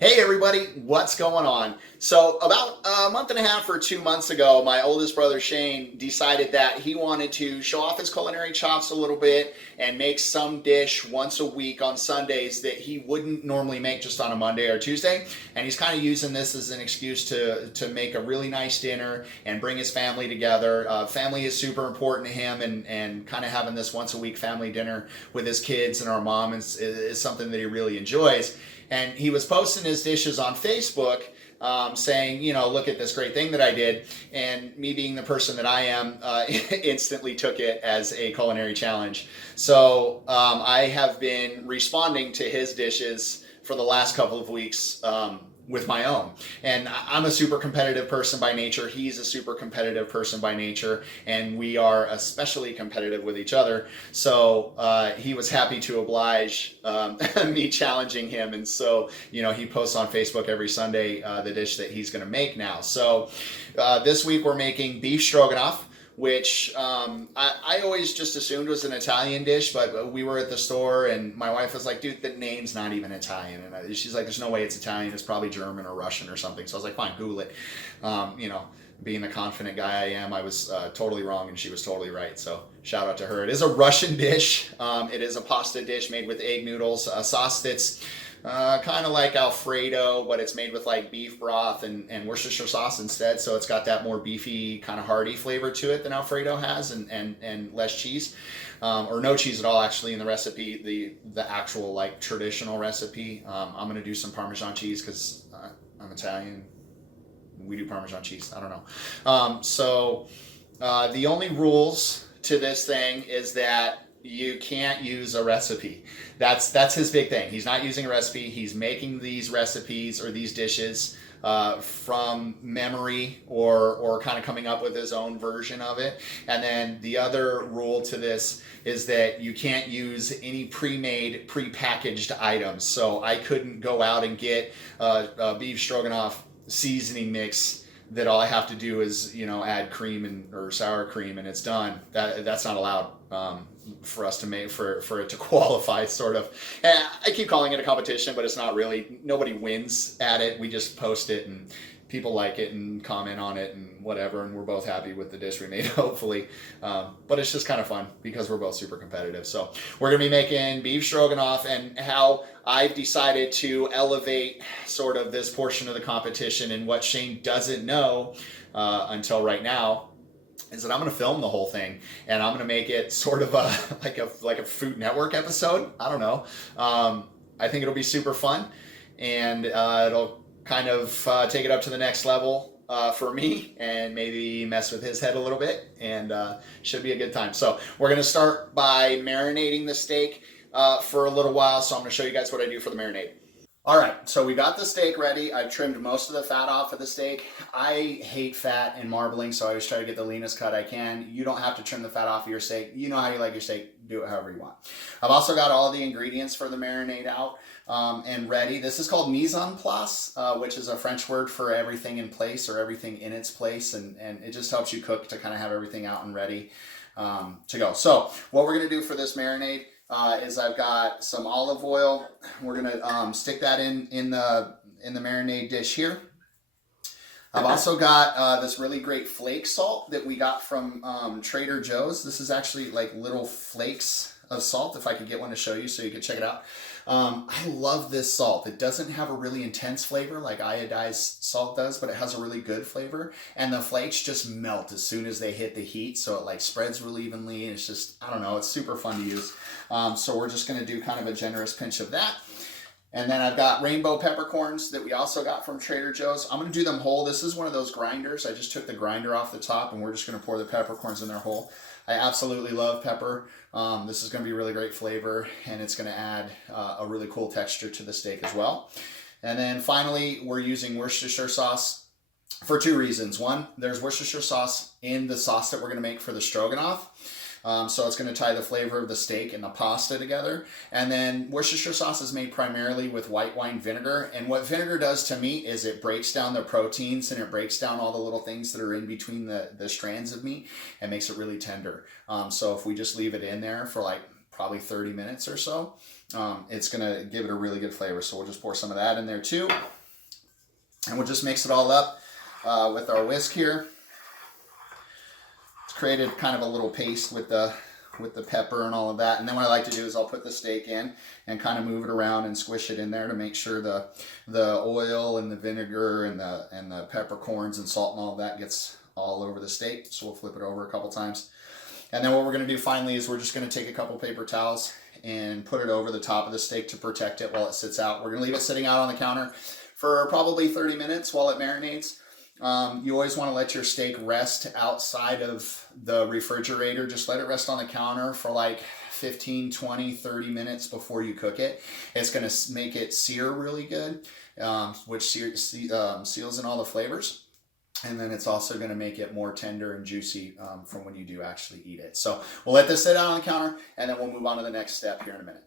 Hey everybody, what's going on? So, about a month and a half or 2 months ago, my oldest brother Shane decided that he wanted to show off his culinary chops a little bit and make some dish once a week on Sundays that he wouldn't normally make just on a Monday or Tuesday. And he's kind of using this as an excuse to make a really nice dinner and bring his family together. Family is super important to him, and kind of having this once a week family dinner with his kids and our mom is something that he really enjoys. And he was posting his dishes on Facebook, saying, look at this great thing that I did. And me being the person that I am, instantly took it as a culinary challenge. So I have been responding to his dishes for the last couple of weeks, with my own. And I'm a super competitive person by nature. He's a super competitive person by nature. And we are especially competitive with each other. So he was happy to oblige me challenging him. And so, he posts on Facebook every Sunday the dish that he's going to make now. So this week we're making beef stroganoff, which I always just assumed was an Italian dish, but we were at the store and my wife was like, dude, the name's not even Italian. And she's like, there's no way it's Italian. It's probably German or Russian or something. So I was like, fine, Google it. Being the confident guy I am, I was totally wrong and she was totally right. So shout out to her. It is a Russian dish. It is a pasta dish made with egg noodles, a sauce that's kind of like Alfredo, but it's made with like beef broth and Worcestershire sauce instead. So it's got that more beefy, kind of hearty flavor to it than Alfredo has, and less cheese, or no cheese at all actually in the recipe. The actual like traditional recipe. I'm gonna do some Parmesan cheese because I'm Italian. We do Parmesan cheese. I don't know. The only rules to this thing is that you can't use a recipe. That's his big thing. He's not using a recipe. He's making these recipes or these dishes from memory, or kind of coming up with his own version of it. And then the other rule to this is that you can't use any pre-made, pre-packaged items. So I couldn't go out and get a beef stroganoff seasoning mix that all I have to do is add cream or sour cream and it's done. That's not allowed for us to make, for it to qualify, sort of. And I keep calling it a competition, but it's not really. Nobody wins at it. We just post it and people like it and comment on it and whatever, and we're both happy with the dish we made, hopefully. But it's just kind of fun because we're both super competitive. So we're gonna be making beef stroganoff, and how I've decided to elevate sort of this portion of the competition, and what Shane doesn't know until right now is that I'm going to film the whole thing, and I'm going to make it sort of like a Food Network episode. I don't know. I think it'll be super fun, and it'll kind of take it up to the next level for me, and maybe mess with his head a little bit, and should be a good time. So we're going to start by marinating the steak for a little while. So I'm going to show you guys what I do for the marinade. All right, so we got the steak ready. I've trimmed most of the fat off of the steak. I hate fat and marbling, so I always try to get the leanest cut I can. You don't have to trim the fat off of your steak. You know how you like your steak. Do it however you want. I've also got all the ingredients for the marinade out and ready. This is called mise en place, which is a French word for everything in place, or everything in its place, and it just helps you cook to kind of have everything out and ready to go. So what we're going to do for this marinade is I've got some olive oil. We're gonna stick that in the marinade dish here. I've also got this really great flake salt that we got from Trader Joe's. This is actually like little flakes of salt. If I could get one to show you so you could check it out. I love this salt. It doesn't have a really intense flavor like iodized salt does, but it has a really good flavor. And the flakes just melt as soon as they hit the heat, so it like spreads really evenly. And it's just, I don't know, it's super fun to use. So we're just going to do kind of a generous pinch of that. And then I've got rainbow peppercorns that we also got from Trader Joe's. I'm going to do them whole. This is one of those grinders. I just took the grinder off the top, and we're just going to pour the peppercorns in there whole. I absolutely love pepper. This is going to be really great flavor, and it's going to add a really cool texture to the steak as well. And then finally, we're using Worcestershire sauce for two reasons. One, there's Worcestershire sauce in the sauce that we're going to make for the stroganoff. So it's going to tie the flavor of the steak and the pasta together. And then Worcestershire sauce is made primarily with white wine vinegar. And what vinegar does to meat is it breaks down the proteins, and it breaks down all the little things that are in between the strands of meat, and makes it really tender. So if we just leave it in there for like probably 30 minutes or so, it's going to give it a really good flavor. So we'll just pour some of that in there too. And we'll just mix it all up with our whisk here. It's created kind of a little paste with the pepper and all of that. And then what I like to do is I'll put the steak in and kind of move it around and squish it in there to make sure the oil and the vinegar and the peppercorns and salt and all of that gets all over the steak. So we'll flip it over a couple times. And then what we're going to do finally is we're just going to take a couple paper towels and put it over the top of the steak to protect it while it sits out. We're going to leave it sitting out on the counter for probably 30 minutes while it marinates. You always want to let your steak rest outside of the refrigerator. Just let it rest on the counter for like 15, 20, 30 minutes before you cook it. It's going to make it sear really good, which seals in all the flavors. And then it's also going to make it more tender and juicy from when you do actually eat it. So we'll let this sit out on the counter, and then we'll move on to the next step here in a minute.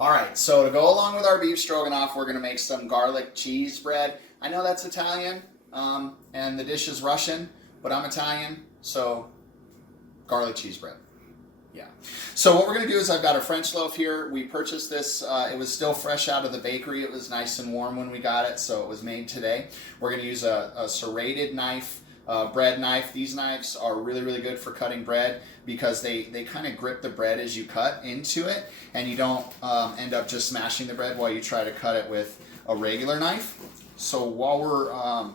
All right, so to go along with our beef stroganoff, we're going to make some garlic cheese bread. I know that's Italian, and the dish is Russian, but I'm Italian, so garlic cheese bread. Yeah. So what we're going to do is I've got a French loaf here. We purchased this. It was still fresh out of the bakery. It was nice and warm when we got it, so it was made today. We're going to use a serrated knife, bread knife. These knives are really, really good for cutting bread because they kind of grip the bread as you cut into it, and you don't end up just smashing the bread while you try to cut it with a regular knife. So while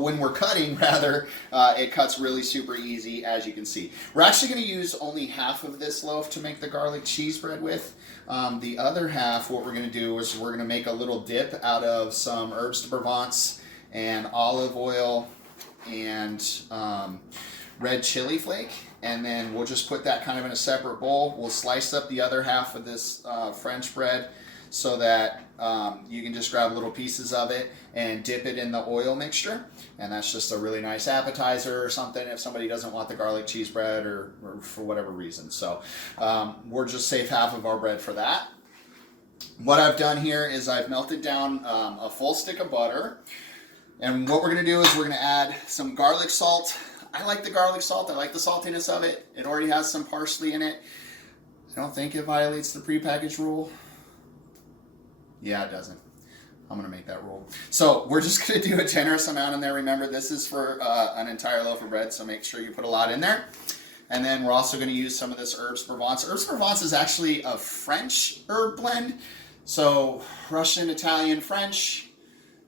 when we're cutting, it cuts really super easy, as you can see. We're actually going to use only half of this loaf to make the garlic cheese bread with. The other half, what we're going to do is we're going to make a little dip out of some herbs de Provence and olive oil and red chili flake. And then we'll just put that kind of in a separate bowl. We'll slice up the other half of this French bread so that you can just grab little pieces of it and dip it in the oil mixture. And that's just a really nice appetizer or something if somebody doesn't want the garlic cheese bread or for whatever reason. So we'll just save half of our bread for that. What I've done here is I've melted down a full stick of butter. And what we're going to do is we're going to add some garlic salt. I like the garlic salt. I like the saltiness of it. It already has some parsley in it. I don't think it violates the prepackaged rule. Yeah, it doesn't. I'm going to make that rule. So we're just going to do a generous amount in there. Remember, this is for an entire loaf of bread, so make sure you put a lot in there. And then we're also going to use some of this herbs de Provence. Herbs de Provence is actually a French herb blend. So Russian, Italian, French.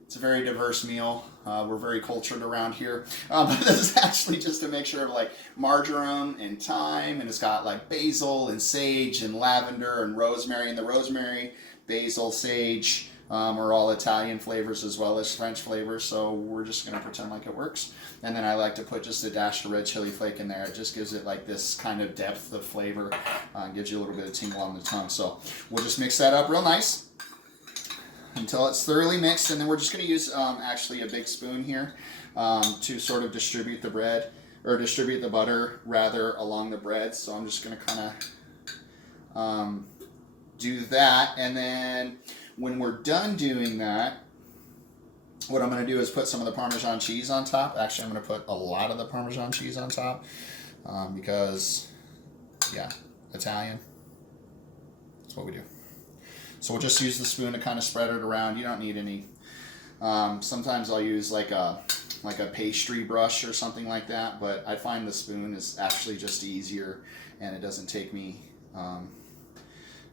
It's a very diverse meal. We're very cultured around here. But this is actually just a mixture of like marjoram and thyme. And it's got like basil and sage and lavender and rosemary. And the rosemary, basil, sage are all Italian flavors as well as French flavors, so we're just going to pretend like it works. And then I like to put just a dash of red chili flake in there. It just gives it like this kind of depth of flavor and gives you a little bit of tingle on the tongue. So we'll just mix that up real nice until it's thoroughly mixed, and then we're just going to use actually a big spoon here to sort of distribute the bread, or distribute the butter rather along the bread. So I'm just going to kind of do that, and then when we're done doing that, what I'm going to do is put some of the Parmesan cheese on top. Actually, I'm going to put a lot of the Parmesan cheese on top because, yeah, Italian. That's what we do. So we'll just use the spoon to kind of spread it around. You don't need any. Sometimes I'll use like a pastry brush or something like that, but I find the spoon is actually just easier, and it doesn't take me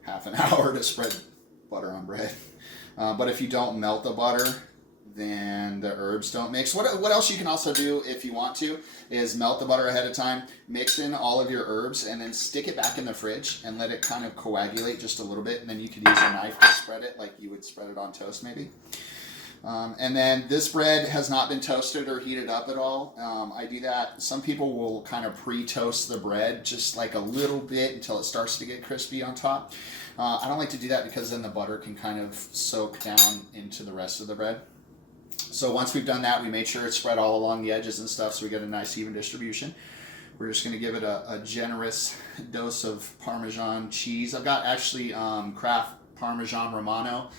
half an hour to spread butter on bread. But if you don't melt the butter, then the herbs don't mix. What else you can also do if you want to is melt the butter ahead of time, mix in all of your herbs, and then stick it back in the fridge and let it kind of coagulate just a little bit, and then you could use a knife to spread it like you would spread it on toast maybe. And then this bread has not been toasted or heated up at all. I do that. Some people will kind of pre-toast the bread just like a little bit until it starts to get crispy on top. I don't like to do that because then the butter can kind of soak down into the rest of the bread. So once we've done that, we made sure it's spread all along the edges and stuff so we get a nice even distribution. We're just going to give it a generous dose of Parmesan cheese. I've got actually Kraft Parmesan Romano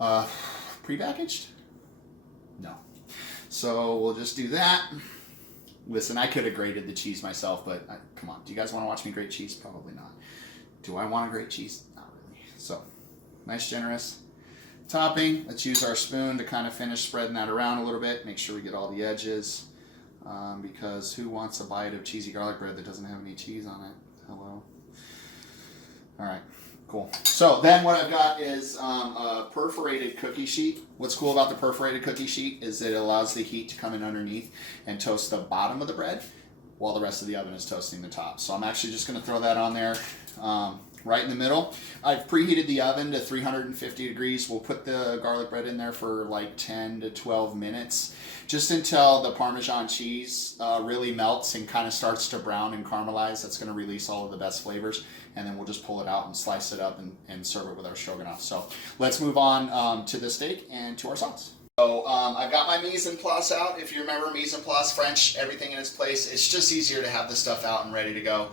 prepackaged? No. So we'll just do that. Listen, I could have grated the cheese myself, but come on. Do you guys want to watch me grate cheese? Probably not. Do I want a grate cheese? Not really. So, nice generous topping. Let's use our spoon to kind of finish spreading that around a little bit. Make sure we get all the edges, because who wants a bite of cheesy garlic bread that doesn't have any cheese on it? Hello. All right, cool. So then what I've got is a perforated cookie sheet. What's cool about the perforated cookie sheet is that it allows the heat to come in underneath and toast the bottom of the bread while the rest of the oven is toasting the top. So I'm actually just going to throw that on there right in the middle. I've preheated the oven to 350 degrees. We'll put the garlic bread in there for like 10 to 12 minutes, just until the Parmesan cheese really melts and kind of starts to brown and caramelize. That's going to release all of the best flavors. And then we'll just pull it out and slice it up and serve it with our stroganoff. So let's move on to the steak and to our sauce. So I've got my mise en place out. If you remember mise en place, French, everything in its place. It's just easier to have the stuff out and ready to go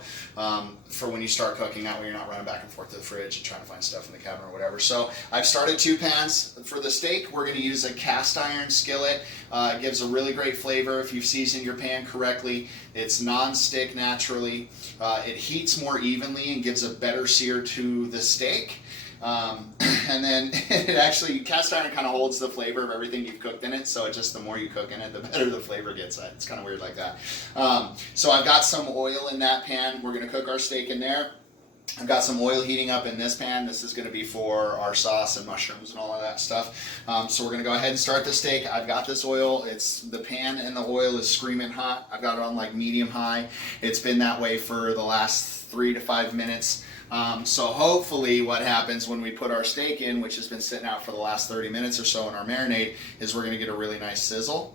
for when you start cooking. That way you're not running back and forth to the fridge and trying to find stuff in the cabinet or whatever. So I've started 2 pans. For the steak, we're going to use a cast iron skillet. It gives a really great flavor if you've seasoned your pan correctly. It's non-stick naturally. It heats more evenly and gives a better sear to the steak. And then it actually, cast iron kind of holds the flavor of everything you've cooked in it, so it just, the more you cook in it, the better the flavor gets. It's kind of weird like that. So I've got some oil in that pan. We're going to cook our steak in there. I've got some oil heating up in this pan. This is going to be for our sauce and mushrooms and all of that stuff. So we're going to go ahead and start the steak. I've got this oil. The pan and the oil is screaming hot. I've got it on like medium high. It's been that way for the last 3 to 5 minutes. So hopefully what happens when we put our steak in, which has been sitting out for the last 30 minutes or so in our marinade, is we're going to get a really nice sizzle.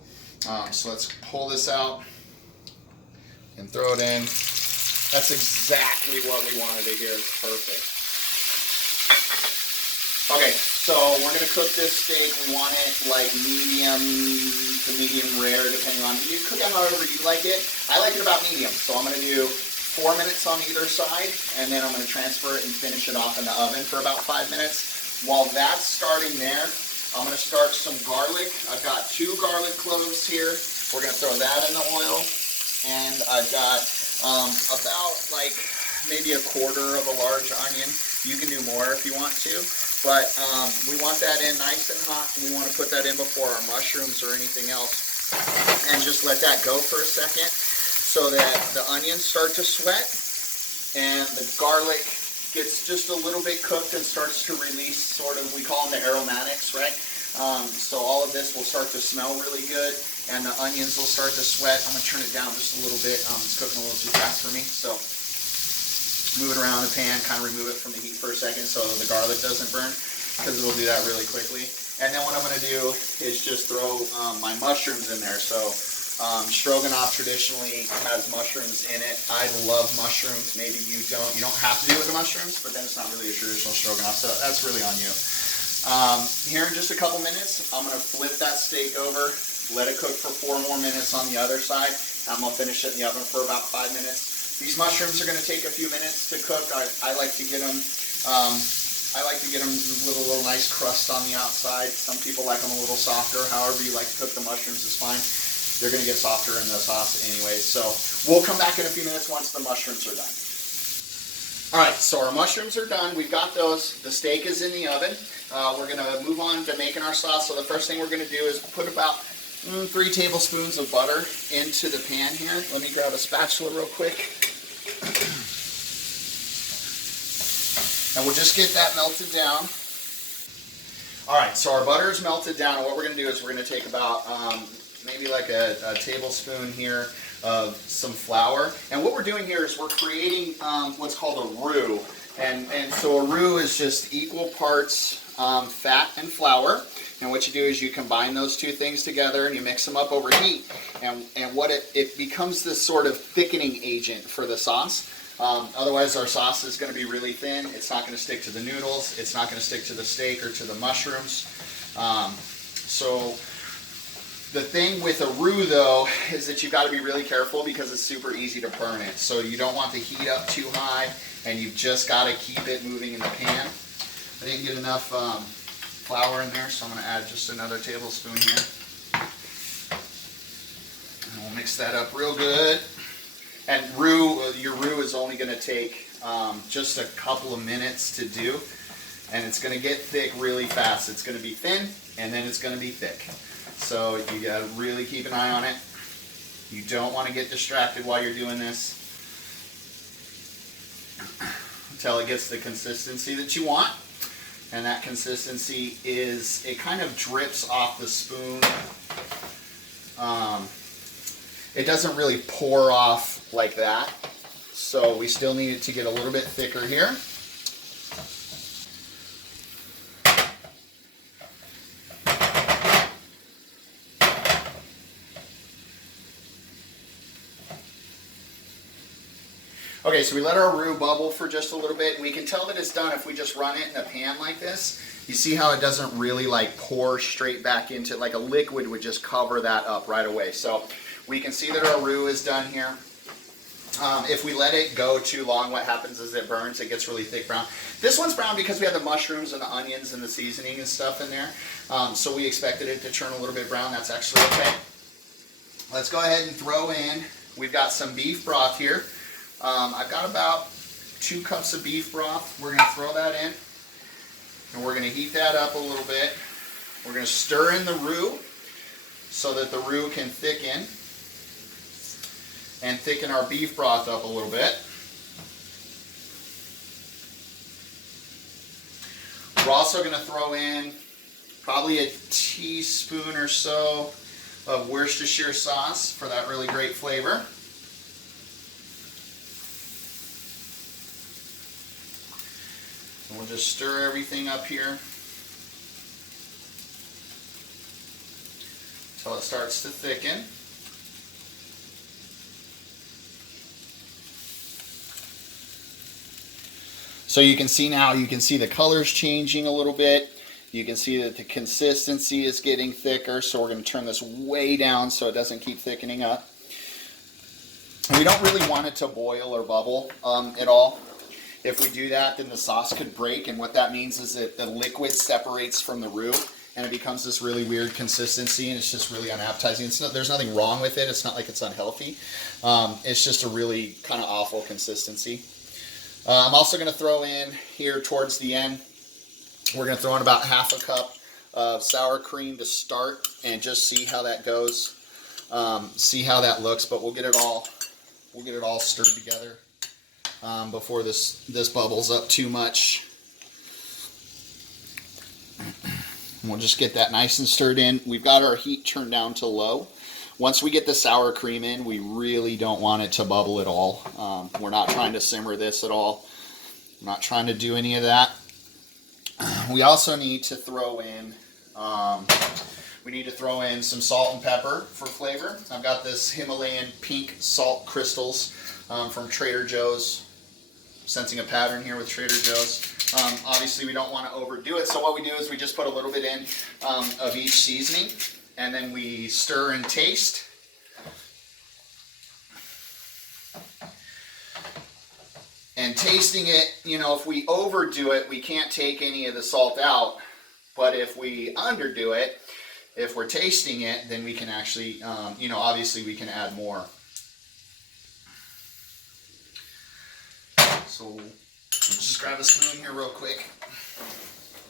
So let's pull this out and throw it in. That's exactly what we wanted to hear. It's perfect. Okay, so we're going to cook this steak. We want it like medium to medium rare, depending on, you cook it however you like it. I like it about medium, so I'm going to do 4 minutes on either side, and then I'm going to transfer it and finish it off in the oven for about 5 minutes. While that's starting there, I'm going to start some garlic. I've got 2 garlic cloves here. We're going to throw that in the oil, and I've got about like maybe a quarter of a large onion. You can do more if you want to, but we want that in nice and hot. We want to put that in before our mushrooms or anything else, and just let that go for a second, so that the onions start to sweat and the garlic gets just a little bit cooked and starts to release sort of, we call them the aromatics, right? So all of this will start to smell really good and the onions will start to sweat. I'm going to turn it down just a little bit. It's cooking a little too fast for me. So move it around the pan, kind of remove it from the heat for a second so the garlic doesn't burn, because it'll do that really quickly. And then what I'm going to do is just throw my mushrooms in there. So stroganoff traditionally has mushrooms in it. I love mushrooms. Maybe you don't. You don't have to do it with the mushrooms, but then it's not really a traditional stroganoff, so that's really on you. Here in just a couple minutes, I'm going to flip that steak over, let it cook for 4 more minutes on the other side. I'm going to finish it in the oven for about 5 minutes. These mushrooms are going to take a few minutes to cook. I like to get them with a little nice crust on the outside. Some people like them a little softer. However you like to cook the mushrooms is fine. They're going to get softer in the sauce anyway. So we'll come back in a few minutes once the mushrooms are done. All right, so our mushrooms are done. We've got those. The steak is in the oven. We're going to move on to making our sauce. So the first thing we're going to do is put about 3 tablespoons of butter into the pan here. Let me grab a spatula real quick. And we'll just get that melted down. All right, so our butter is melted down. And what we're going to do is we're going to take about maybe like a tablespoon here of some flour. And what we're doing here is we're creating what's called a roux. And so a roux is just equal parts fat and flour. And what you do is you combine those 2 things together and you mix them up over heat. And what it becomes this sort of thickening agent for the sauce. Otherwise our sauce is going to be really thin. It's not going to stick to the noodles. It's not going to stick to the steak or to the mushrooms. So the thing with a roux though is that you've got to be really careful because it's super easy to burn it. So you don't want the heat up too high and you've just got to keep it moving in the pan. I didn't get enough flour in there, so I'm going to add just another tablespoon here. And we'll mix that up real good. And your roux is only going to take just a couple of minutes to do, and it's going to get thick really fast. It's going to be thin, and then it's going to be thick. So you got to really keep an eye on it. You don't want to get distracted while you're doing this until it gets the consistency that you want. And that consistency is, it kind of drips off the spoon. It doesn't really pour off like that. So we still need it to get a little bit thicker here. Okay, so we let our roux bubble for just a little bit, and we can tell that it's done if we just run it in a pan like this. You see how it doesn't really like pour straight back into it, like a liquid would just cover that up right away. So we can see that our roux is done here. If we let it go too long, what happens is it burns, it gets really thick brown. This one's brown because we have the mushrooms and the onions and the seasoning and stuff in there. So we expected it to turn a little bit brown. That's actually okay. Let's go ahead and throw in, we've got some beef broth here. I've got about 2 cups of beef broth. We're going to throw that in, and we're going to heat that up a little bit. We're going to stir in the roux so that the roux can thicken and thicken our beef broth up a little bit. We're also going to throw in probably a teaspoon or so of Worcestershire sauce for that really great flavor. And we'll just stir everything up here until it starts to thicken. So you can see now, you can see the colors changing a little bit. You can see that the consistency is getting thicker, so we're going to turn this way down so it doesn't keep thickening up. And we don't really want it to boil or bubble at all. If we do that, then the sauce could break, and what that means is that the liquid separates from the roux, and it becomes this really weird consistency, and it's just really unappetizing. There's nothing wrong with it. It's not like it's unhealthy. It's just a really kind of awful consistency. I'm also going to throw in here towards the end, we're going to throw in about ½ a cup of sour cream to start and just see how that goes. See how that looks, but we'll get it all stirred together before this bubbles up too much. And we'll just get that nice and stirred in. We've got our heat turned down to low. Once we get the sour cream in, we really don't want it to bubble at all. We're not trying to simmer this at all. I'm not trying to do any of that. We also need to throw in some salt and pepper for flavor. I've got this Himalayan pink salt crystals from Trader Joe's. Sensing a pattern here with Trader Joe's. Obviously we don't want to overdo it, so what we do is we just put a little bit in of each seasoning, and then we stir and taste. And tasting it, you know, if we overdo it, we can't take any of the salt out. But if we underdo it, if we're tasting it, then we can actually, you know, obviously we can add more. So just grab a spoon here real quick.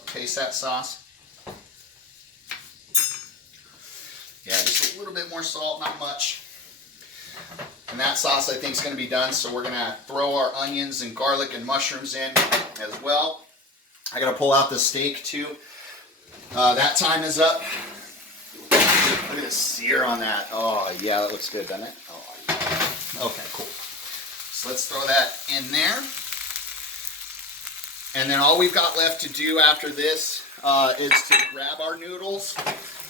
Taste that sauce. Yeah, just a little bit more salt, not much. And that sauce I think is going to be done, so we're going to throw our onions and garlic and mushrooms in as well. I got to pull out the steak too. That time is up. Look at the sear on that. Oh yeah, that looks good, doesn't it? Oh, yeah. Okay, cool. So let's throw that in there. And then all we've got left to do after this is to grab our noodles,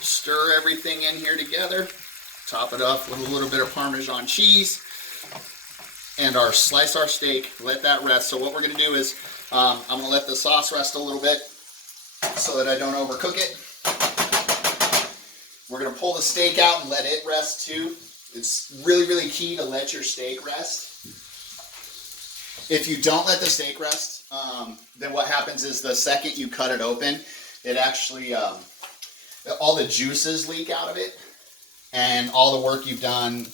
stir everything in here together, top it up with a little bit of Parmesan cheese, and slice our steak, let that rest. So what we're going to do is I'm going to let the sauce rest a little bit so that I don't overcook it. We're going to pull the steak out and let it rest too. It's really, really key to let your steak rest. If you don't let the steak rest, then what happens is the second you cut it open, it actually, all the juices leak out of it, and all the work you've done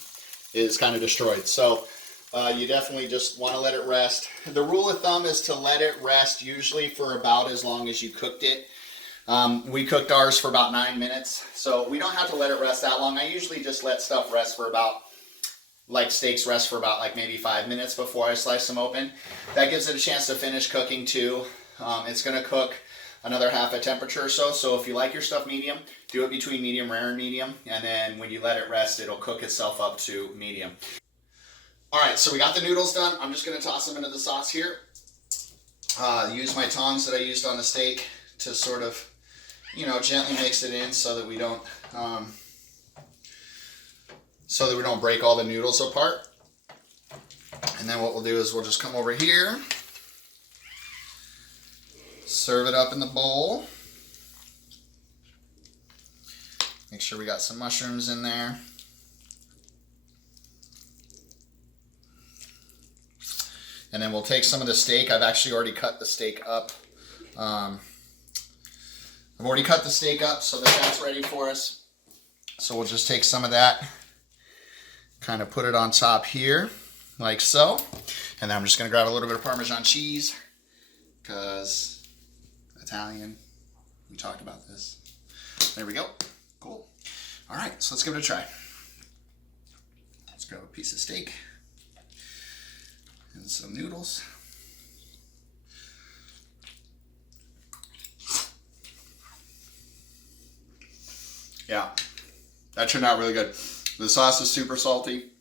is kind of destroyed. So You definitely just want to let it rest. The rule of thumb is to let it rest usually for about as long as you cooked it. We cooked ours for about 9 minutes, so we don't have to let it rest that long. I usually just let stuff rest for about, like steaks rest for about like maybe 5 minutes before I slice them open. That gives it a chance to finish cooking too. It's going to cook another half a temperature or so. So if you like your stuff medium, do it between medium rare and medium. And then when you let it rest, it'll cook itself up to medium. All right, so we got the noodles done. I'm just going to toss them into the sauce here. Use my tongs that I used on the steak to sort of, you know, gently mix it in so that we don't break all the noodles apart. And then what we'll do is we'll just come over here, serve it up in the bowl. Make sure we got some mushrooms in there. And then we'll take some of the steak. I've actually already cut the steak up. I've already cut the steak up so that that's ready for us. So we'll just take some of that, kind of put it on top here, like so. And then I'm just gonna grab a little bit of Parmesan cheese, because Italian, we talked about this. There we go, cool. All right, so let's give it a try. Let's grab a piece of steak and some noodles. Yeah, that turned out really good. The sauce is super salty.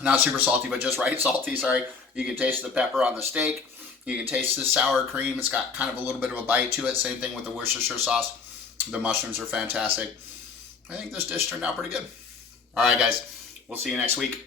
Not super salty, but just right salty, sorry. You can taste the pepper on the steak. You can taste the sour cream. It's got kind of a little bit of a bite to it. Same thing with the Worcestershire sauce. The mushrooms are fantastic. I think this dish turned out pretty good. All right, guys, we'll see you next week.